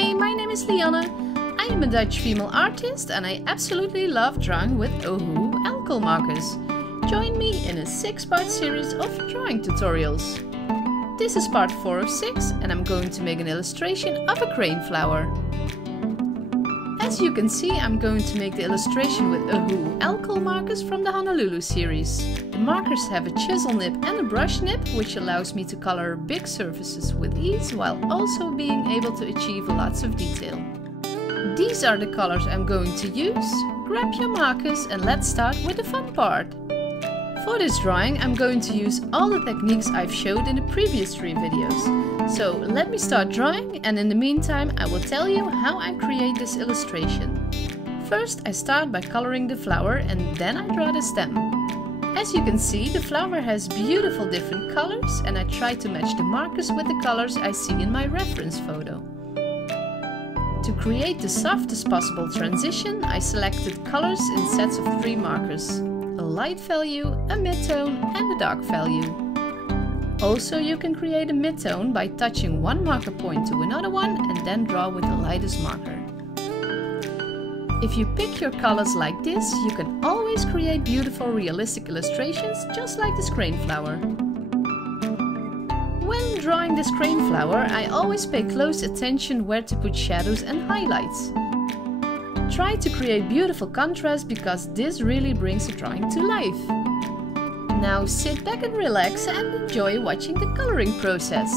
Hi, my name is Lianne. I am a Dutch female artist and I absolutely love drawing with Ohuhu Markers. Join me in a 6-part series of drawing tutorials. This is part 4 of 6 and I'm going to make an illustration of a crane flower. As you can see, I'm going to make the illustration with Ohuhu Markers from the Honolulu series. The markers have a chisel nib and a brush nib, which allows me to color big surfaces with ease while also being able to achieve lots of detail. These are the colors I'm going to use. Grab your markers and let's start with the fun part. For this drawing I'm going to use all the techniques I've showed in the previous 3 videos. So let me start drawing, and in the meantime I will tell you how I create this illustration. First I start by coloring the flower and then I draw the stem. As you can see, the flower has beautiful different colors and I try to match the markers with the colors I see in my reference photo. To create the softest possible transition, I selected colors in sets of 3 markers. A light value, a mid-tone and a dark value. Also, you can create a mid-tone by touching one marker point to another one and then draw with the lightest marker. If you pick your colors like this, you can always create beautiful realistic illustrations just like this crane flower. When drawing this crane flower, I always pay close attention where to put shadows and highlights. Try to create beautiful contrast because this really brings the drawing to life. Now sit back and relax and enjoy watching the coloring process.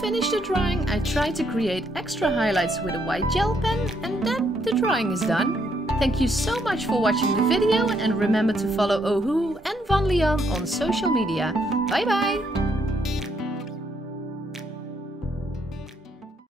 finish the drawing, I try to create extra highlights with a white gel pen, and then the drawing is done. Thank you so much for watching the video, and remember to follow Ohuhu and Van Lian on social media. Bye bye!